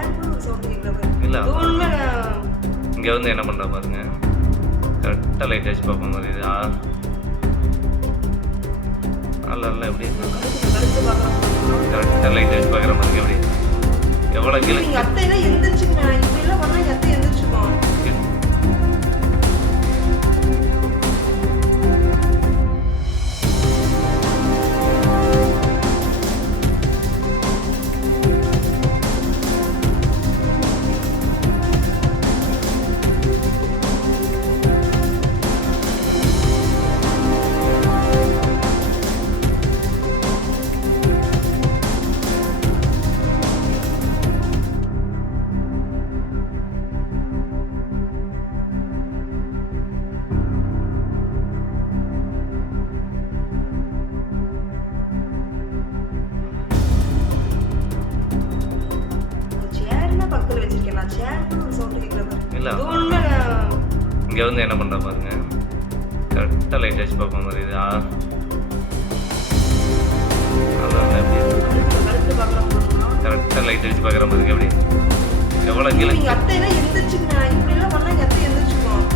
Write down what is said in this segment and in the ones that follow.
சேர்னு ஒரு சவுண்ட் கேட்கல பாரு. இல்ல தூண்ல இங்க வந்து என்ன பண்ற பாருங்க. கரெக்டா லைட் அடிச்சு பார்ப்போம் மாதிரி இது. அல்ல எப்படி கழுத்து பார்க்கலாம். கரெக்டா லைட் அடிச்சு பார்க்குற மாதிரி எப்படி எவ்வளோ கீழே எங்க அத்தை எல்லாம் எந்திரிச்சுங்க. இப்படி எல்லாம் பண்ணா எங்க அத்தை எந்திரிச்சுக்கும். பக்கத்துல வச்சிருக்கேன் நான். சேர்னு ஒரு சவுண்ட் கேட்கல பாரு. இல்ல தூண்ல இங்க வந்து என்ன பண்ற பாருங்க. கரெக்டா லைட் அடிச்சு பார்ப்போம் மாதிரி இது. அல்ல எப்படி கழுத்து பார்க்கலாம். கரெக்டா லைட் அடிச்சு பார்க்குற மாதிரி எப்படி எவ்வளோ கீழே எங்க அத்தை எல்லாம் எந்திரிச்சுங்க. இப்படி எல்லாம் பண்ணா எங்க அத்தை எந்திரிச்சுக்கும்.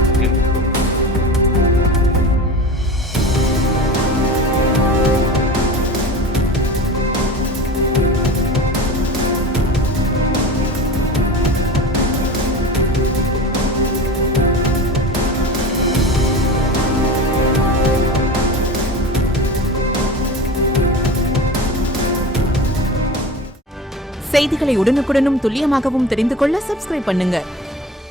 செய்திகளை உடனுக்குடனும் துல்லியமாகவும் தெரிந்து கொள்ள சப்ஸ்கிரைப் பண்ணுங்க.